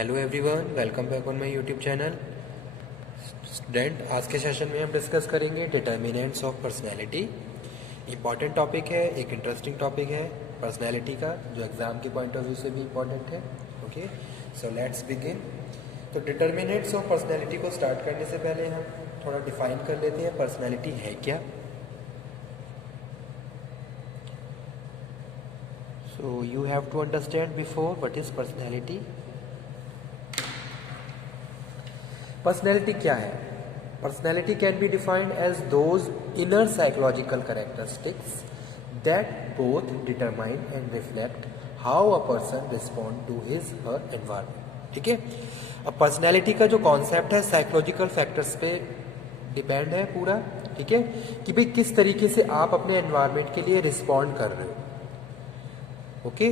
Hello everyone, welcome back on my YouTube channel. Student, आज के session में हम डिस्कस करेंगे determinants of personality. Important topic है, एक इंटरेस्टिंग टॉपिक है पर्सनैलिटी का, जो एग्ज़ाम के पॉइंट ऑफ व्यू से भी इम्पॉर्टेंट है। Okay, so let's begin. तो डिटर्मिनेंट्स ऑफ पर्सनैलिटी को स्टार्ट करने से पहले हम थोड़ा डिफाइन कर लेते हैं पर्सनैलिटी है क्या। So you have to understand before what is personality. Personality क्या है? Personality can be defined as those inner psychological characteristics that both determine and reflect how a person respond to his her environment. ठीक है, अब personality का जो concept है psychological factors पे depend है पूरा। ठीक है, कि भाई किस तरीके से आप अपने एनवायरमेंट के लिए रिस्पॉन्ड कर रहे हो। ओके,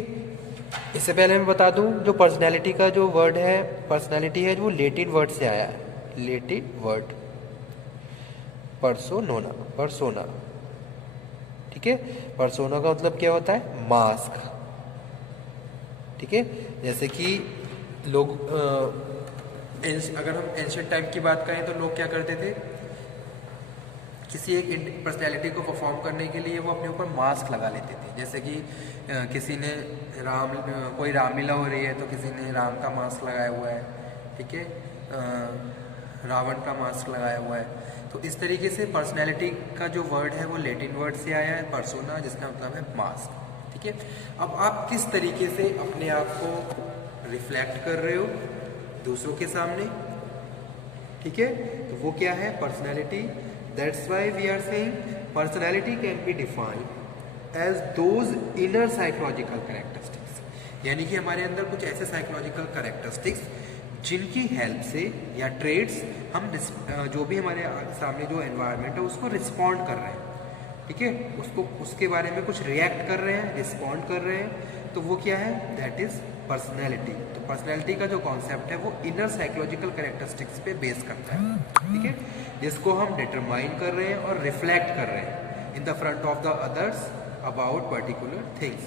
इससे पहले मैं बता दूं, जो पर्सनैलिटी का जो वर्ड है, पर्सनैलिटी है, वो लैटिन वर्ड से आया है। Latin word persona, persona. ठीक है, पर्सोना का मतलब क्या होता है? मास्क। ठीक है, जैसे कि लोग अगर हम एंशिएंट टाइम की बात करें तो लोग क्या करते थे, किसी एक पर्सनैलिटी को परफॉर्म करने के लिए वो अपने ऊपर मास्क लगा लेते थे। जैसे कि किसी ने कोई रामलीला हो रही है तो किसी ने राम का मास्क लगाया हुआ है। ठीक है, रावण का मास्क लगाया हुआ है। तो इस तरीके से पर्सनैलिटी का जो वर्ड है वो लैटिन वर्ड से आया है, पर्सोना, जिसका मतलब है मास्क। ठीक है, अब आप किस तरीके से अपने आप को रिफ्लेक्ट कर रहे हो दूसरों के सामने। ठीक है, तो वो क्या है? Personality. That's why we are saying personality can be defined as those inner psychological characteristics, यानी कि हमारे अंदर कुछ ऐसे साइकोलॉजिकल कैरेक्टरिस्टिक्स जिनकी हेल्प से या ट्रेड्स हम जो भी हमारे सामने जो एनवायरनमेंट है उसको रिस्पॉन्ड कर रहे हैं। ठीक है, उसको उसके बारे में कुछ रिएक्ट कर रहे हैं, रिस्पॉन्ड कर रहे हैं, तो वो क्या है? That is personality. तो पर्सनैलिटी का जो कॉन्सेप्ट है वो इनर साइकोलॉजिकल कैरेक्टरिस्टिक्स पे बेस करता है। ठीक है, जिसको हम डिटरमाइन कर रहे हैं और रिफ्लेक्ट कर रहे हैं in the front of the others about particular things,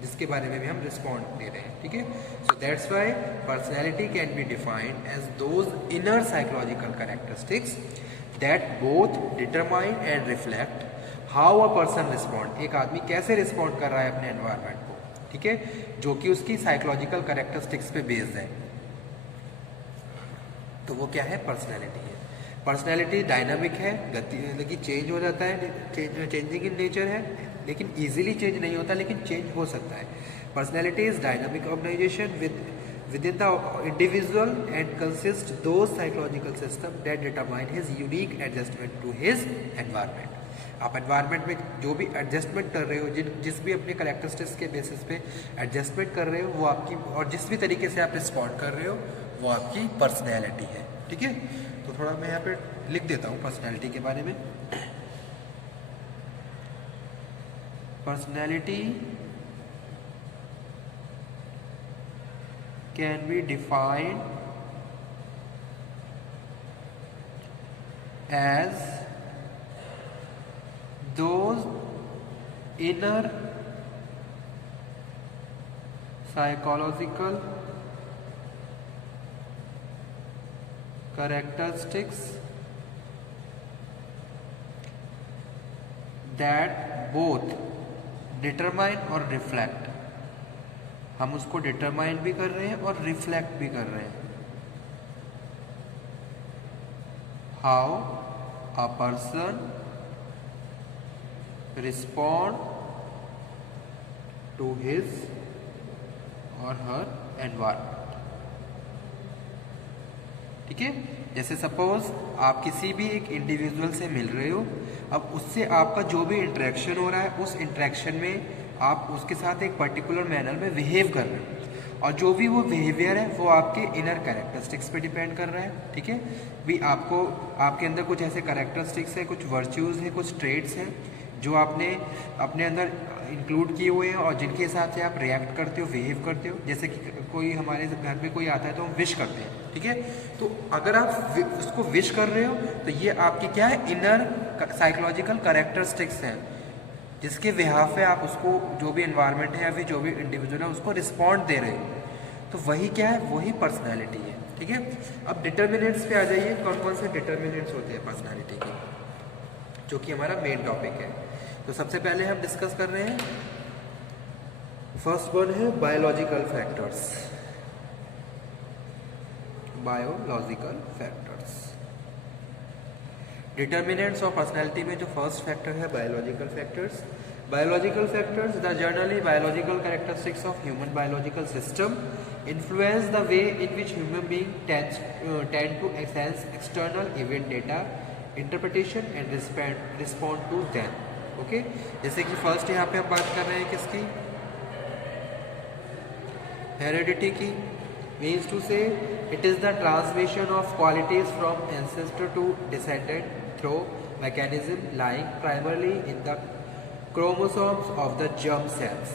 जिसके बारे में भी हम रिस्पॉन्ड दे रहे हैं। ठीक है, so that's why personality can be defined as those inner psychological characteristics that both determine and reflect how a person respond, एक आदमी कैसे रिस्पॉन्ड कर रहा है अपने एनवायरनमेंट को। ठीक है, जो कि उसकी साइकोलॉजिकल कैरेक्टरिस्टिक्स पे बेस्ड है। तो वो क्या है? पर्सनैलिटी है। पर्सनैलिटी डायनामिक है, गति की चेंज हो जाता है, चेंजिंग इन नेचर है, लेकिन इजीली चेंज नहीं होता, लेकिन चेंज हो सकता है। Personality is dynamic organisation within the individual and consist those psychological system that determine his unique adjustment to his environment। आप एनवायरनमेंट में जो भी एडजस्टमेंट कर रहे हो, जिस भी अपने कैरेक्टरिस्टिक्स के बेसिस पे एडजस्टमेंट कर रहे हो, वो आपकी, और जिस भी तरीके से आप रिस्पॉन्ड कर रहे हो वो आपकी पर्सनैलिटी है। ठीक है, तो थोड़ा मैं यहाँ पे लिख देता हूँ पर्सनैलिटी के बारे में। Personality can be defined as those inner psychological characteristics that both determine और reflect, हम उसको डिटरमाइन भी कर रहे हैं और रिफ्लेक्ट भी कर रहे हैं, how a person respond to his और हर एनवायरनमेंट। ठीक है, जैसे सपोज आप किसी भी एक इंडिविजुअल से मिल रहे हो, अब उससे आपका जो भी इंटरेक्शन हो रहा है, उस इंटरेक्शन में आप उसके साथ एक पर्टिकुलर मैनर में बिहेव कर रहे हो, और जो भी वो बिहेवियर है वो आपके इनर कैरेक्टरिस्टिक्स पे डिपेंड कर रहा है। ठीक है, भी आपको, आपके अंदर कुछ ऐसे कैरेक्टरिस्टिक्स है, कुछ वर्च्यूज हैं, कुछ ट्रेड्स हैं जो आपने अपने अंदर इंक्लूड किए हुए हैं और जिनके हिसाब से आप रिएक्ट करते हो, बिहेव करते हो। जैसे कि कोई हमारे घर में कोई आता है तो हम विश करते हैं। ठीक है, तो अगर आप उसको विश कर रहे हो तो ये आपकी क्या है? इनर साइकोलॉजिकल कैरेक्टरिस्टिक्स हैं, जिसके बिहाफ पे आप उसको, जो भी एनवायरनमेंट है या फिर जो भी इंडिविजुअल है, उसको रिस्पॉन्ड दे रहे हो। तो वही क्या है, वही पर्सनैलिटी है। ठीक है, अब डिटर्मिनेंट्स पे आ जाइए, कौन कौन से डिटर्मिनेंट्स होते हैं पर्सनैलिटी के, जो कि हमारा मेन टॉपिक है। तो सबसे पहले हम डिस्कस कर रहे हैं, फर्स्ट वन है biological factors. Biological factors, determinants of personality में जो फर्स्ट फैक्टर है biological factors. Biological factors, the generally biological characteristics of human biological system influence the way in which human being tend to access external event data, interpretation and respond to them. Okay? जैसे कि first यहाँ पे हम बात कर रहे हैं किसकी, हेरिडिटी की। Means to say it is the transmission of qualities from ancestor to descendant through mechanism lying primarily in the chromosomes of the germ cells.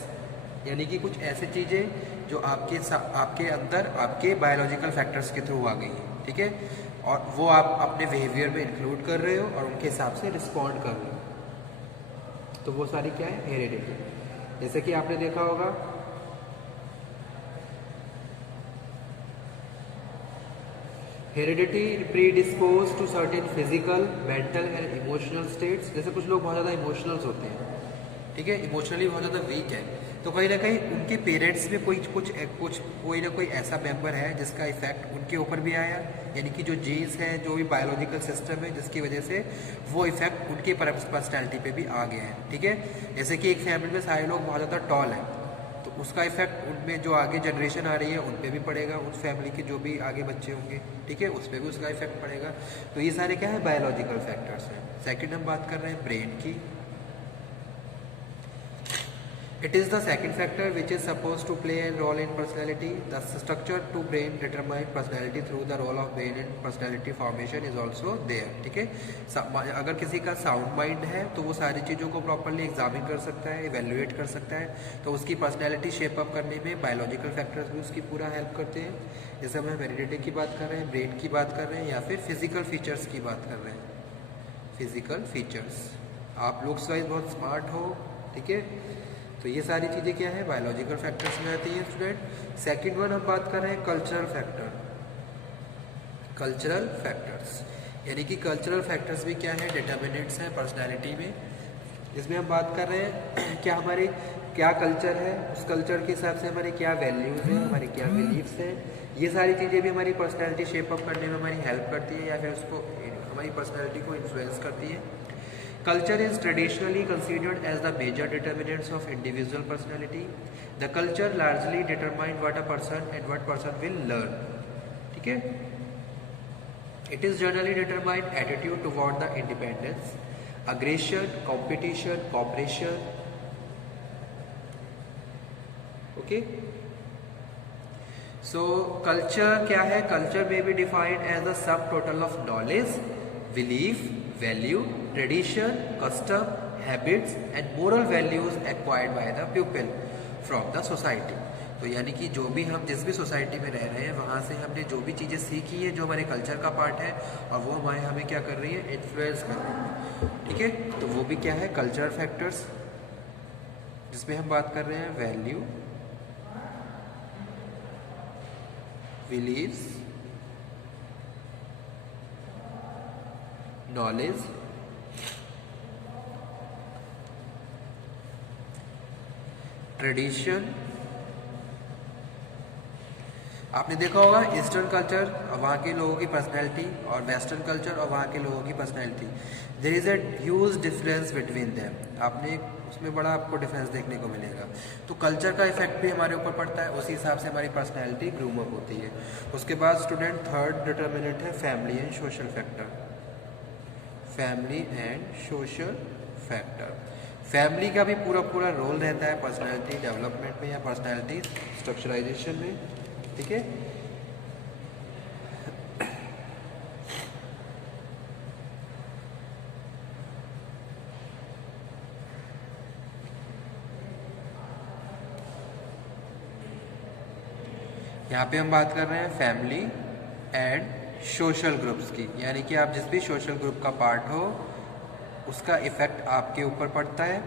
यानी कि कुछ ऐसी चीज़ें जो आपके अंदर आपके बायोलॉजिकल फैक्टर्स के थ्रू आ गई हैं। ठीक है, और वो आप अपने बिहेवियर में इंक्लूड कर रहे हो और उनके हिसाब से रिस्पॉन्ड कर रहे हो, तो वो सारी क्या है, हेरिडिटी। जैसे कि आपने देखा होगा heredity predispose to certain physical, mental and emotional states. जैसे कुछ लोग बहुत ज़्यादा इमोशनल्स होते हैं, ठीक है, इमोशनली बहुत ज़्यादा वीक है, तो कहीं ना कहीं उनके पेरेंट्स में कोई ना कोई ऐसा मेंबर है जिसका इफेक्ट उनके ऊपर भी आया। यानी कि जो जीन्स हैं, जो भी बायोलॉजिकल सिस्टम है, जिसकी वजह से वो इफेक्ट उनके पर्सनैलिटी पे भी आ गया है। ठीक है, जैसे कि एक फैमिली में सारे लोग बहुत ज़्यादा टॉल हैं, तो उसका इफेक्ट उनमें जो आगे जनरेशन आ रही है उन पे भी पड़ेगा, उस फैमिली के जो भी आगे बच्चे होंगे, ठीक है, उस पर भी उसका इफेक्ट पड़ेगा। तो ये सारे क्या है, बायोलॉजिकल फैक्टर्स हैं। सेकेंड हम बात कर रहे हैं ब्रेन की। It is the second factor which is supposed to play a role in personality. The structure to brain determine personality through the role of brain in personality formation is also there. ठीक है, अगर किसी का sound mind है तो वो सारी चीज़ों को प्रॉपरली एग्जामिन कर सकता है, इवेल्युएट कर सकता है, तो उसकी पर्सनैलिटी शेप अप करने में बायोलॉजिकल फैक्टर्स भी उसकी पूरा हेल्प करते हैं। जैसे हम हेरिडिटी की बात कर रहे हैं, ब्रेन की बात कर रहे हैं, या फिर फिजिकल फीचर्स की बात कर रहे हैं। फिजिकल फीचर्स, आप लुक्स वाइज बहुत स्मार्ट हो, ठीक है, तो ये सारी चीज़ें क्या है, बायोलॉजिकल फैक्टर्स में आती है स्टूडेंट। सेकंड वन हम बात कर रहे हैं कल्चरल फैक्टर। कल्चरल फैक्टर्स यानी कि कल्चरल फैक्टर्स भी क्या है, डिटर्मिनेंट्स हैं पर्सनालिटी में। इसमें हम बात कर रहे हैं क्या हमारे क्या कल्चर है, उस कल्चर के हिसाब से हमारे क्या वैल्यूज़ हैं, हमारे क्या बिलीव्स हैं, ये सारी चीज़ें भी हमारी पर्सनैलिटी शेप अप करने में हमारी हेल्प करती है या फिर उसको हमारी पर्सनैलिटी को इन्फ्लुएंस करती है। Culture is traditionally considered as the major determinants of individual personality. The culture largely determines what a person and what person will learn. ठीक है? It is generally determined attitude toward the independence, aggression, competition, cooperation. Okay? So culture क्या है? Culture may be defined as the sum total of knowledge, belief, value, tradition, custom, habits and moral values acquired by the pupil from the society. तो यानी कि जो भी हम जिस भी सोसाइटी में रह रहे हैं वहाँ से हमने जो भी चीज़ें सीखी है, जो हमारे कल्चर का पार्ट है, और वो हमारे हमें क्या कर रही है, इन्फ्लुएंस कर रही है। ठीक है, तो वो भी क्या है, कल्चरल फैक्टर्स, जिसमें हम बात कर रहे हैं वैल्यू, बिलीव्स, नॉलेज, ट्रेडिशन। आपने देखा होगा ईस्टर्न कल्चर और वहाँ के लोगों की पर्सनैलिटी और वेस्टर्न कल्चर और वहाँ के लोगों की personality, there is a huge difference between them. आपने उसमें बड़ा आपको डिफरेंस देखने को मिलेगा। तो कल्चर का इफेक्ट भी हमारे ऊपर पड़ता है, उसी हिसाब से हमारी पर्सनैलिटी ग्रूम अप होती है। उसके बाद स्टूडेंट थर्ड डिटर्मिनेंट है family and social factor. Family and social factor, family का भी पूरा रोल रहता है पर्सनैलिटी डेवलपमेंट में या पर्सनैलिटी स्ट्रक्चराइजेशन में। ठीक है, यहाँ पे हम बात कर रहे हैं फैमिली एंड सोशल ग्रुप्स की, यानी कि आप जिस भी सोशल ग्रुप का पार्ट हो उसका इफेक्ट आपके ऊपर पड़ता है।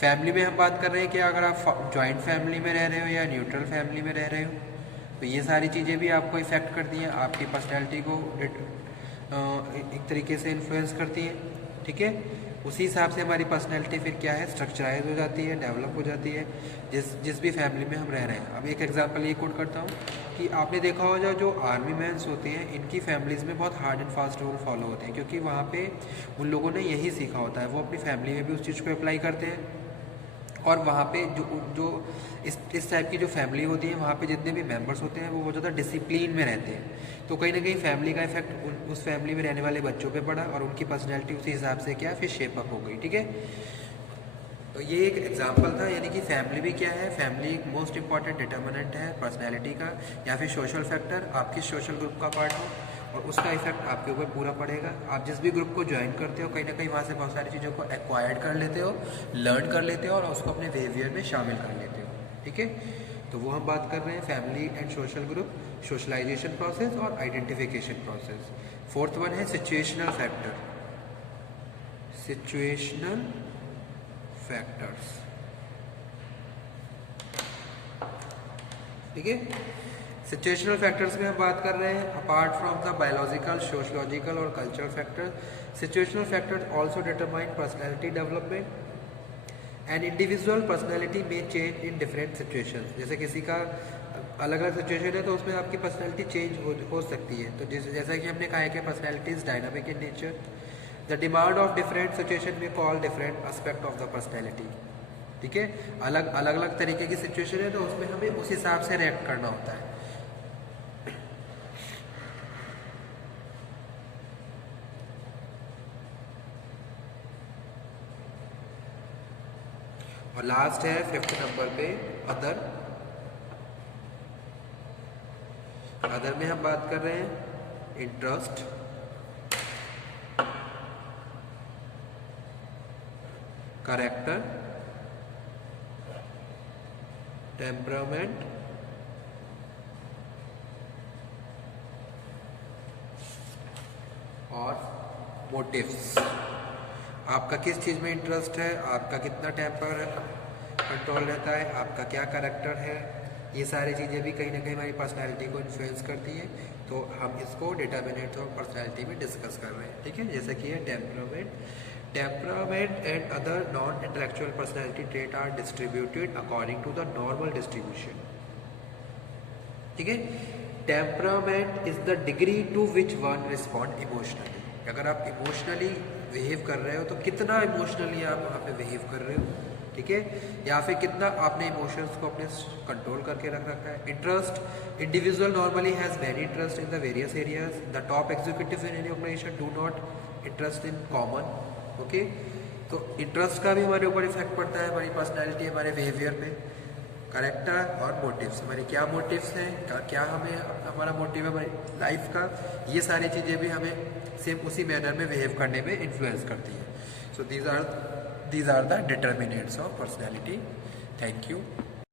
फैमिली में हम बात कर रहे हैं कि अगर आप जॉइंट फैमिली में रह रहे हो या न्यूट्रल फैमिली में रह रहे हो, तो ये सारी चीज़ें भी आपको इफ़ेक्ट करती हैं, आपकी पर्सनैलिटी को एक तरीके से इन्फ्लुएंस करती हैं, ठीक है। उसी हिसाब से हमारी पर्सनैलिटी फिर क्या है, स्ट्रक्चराइज हो जाती है, डेवलप हो जाती है, जिस भी फैमिली में हम रह रहे हैं। अब एक एग्जांपल ये कोट करता हूँ कि आपने देखा होगा जो आर्मी मैन्स होते हैं, इनकी फैमिलीज़ में बहुत hard and fast rule follow होते हैं, क्योंकि वहाँ पे उन लोगों ने यही सीखा होता है, वो अपनी फैमिली में भी उस चीज़ को अप्लाई करते हैं। और वहाँ पे जो इस टाइप की जो फैमिली होती है, वहाँ पे जितने भी मेंबर्स होते हैं वो बहुत ज़्यादा डिसिप्लिन में रहते हैं। तो कहीं ना कहीं फैमिली का इफेक्ट उस फैमिली में रहने वाले बच्चों पे पड़ा और उनकी पर्सनैलिटी उसी हिसाब से क्या फिर शेप अप हो गई, ठीक है। तो ये एक एग्जांपल था, यानी कि फैमिली भी क्या है, फैमिली एक मोस्ट इंपॉर्टेंट डिटर्मिनेंट है पर्सनैलिटी का, या फिर सोशल फैक्टर, आपकी सोशल ग्रुप का पार्ट हो और उसका इफेक्ट आपके ऊपर पूरा पड़ेगा। आप जिस भी ग्रुप को ज्वाइन करते हो, कहीं ना कहीं वहाँ से बहुत सारी चीज़ों को एक्वायर्ड कर लेते हो, लर्न कर लेते हो और उसको अपने बिहेवियर में शामिल कर लेते हो, ठीक है। तो वो हम बात कर रहे हैं family and social group, socialisation process और आइडेंटिफिकेशन प्रोसेस। फोर्थ वन है सिचुएशनल फैक्टर, सिचुएशनल फैक्टर्स, ठीक है। सिचुएशनल फैक्टर्स में हम बात कर रहे हैं apart from the biological, sociological और cultural factor, situational factors also determine personality development. And individual personality में चेंज इन डिफरेंट सिचुएशंस। जैसे किसी का अलग अलग सिचुएशन है तो उसमें आपकी पर्सनैलिटी चेंज हो सकती है। तो जैसा कि हमने कहा है कि personality is dynamic in nature, the demand of different situation में call different aspect of the personality, ठीक है। अलग अलग तरीके की सिचुएशन है तो उसमें हमें उस हिसाब से रिएक्ट करना होता है। और लास्ट है 5th नंबर पे अदर। अदर में हम बात कर रहे हैं इंटरेस्ट, कैरेक्टर, टेम्परामेंट और मोटिव्स। आपका किस चीज़ में इंटरेस्ट है, आपका कितना टेम्पर कंट्रोल रहता है, आपका क्या कैरेक्टर है, ये सारी चीज़ें भी कहीं ना कहीं हमारी पर्सनैलिटी को इन्फ्लुएंस करती है। तो हम इसको डिटर्मिनेंट्स ऑफ पर्सनैलिटी में डिस्कस कर रहे हैं, ठीक है। जैसे कि है temperament and other non intellectual personality trait are distributed according to the normal distribution, ठीक है। Temperament is the degree to which one respond emotionally. अगर आप इमोशनली बिहेव कर रहे हो तो कितना इमोशनली आप वहाँ पे बिहेव कर रहे हो, ठीक है, या फिर कितना आपने इमोशंस को अपने कंट्रोल करके रख रखा है। Interest, individual normally has very interest in the various areas. The top executive in any organisation do not interest in common, okay. तो इंटरेस्ट का भी हमारे ऊपर इफेक्ट पड़ता है, हमारी पर्सनैलिटी, हमारे बिहेवियर में। करेक्टर और मोटिव्स, हमारे क्या मोटिव्स हैं, क्या हमें हमारा मोटिव है हमारी लाइफ का, ये सारी चीज़ें भी हमें सेम उसी मैनर में बिहेव करने में इन्फ्लुएंस करती है। So these are the determinants of personality. Thank you.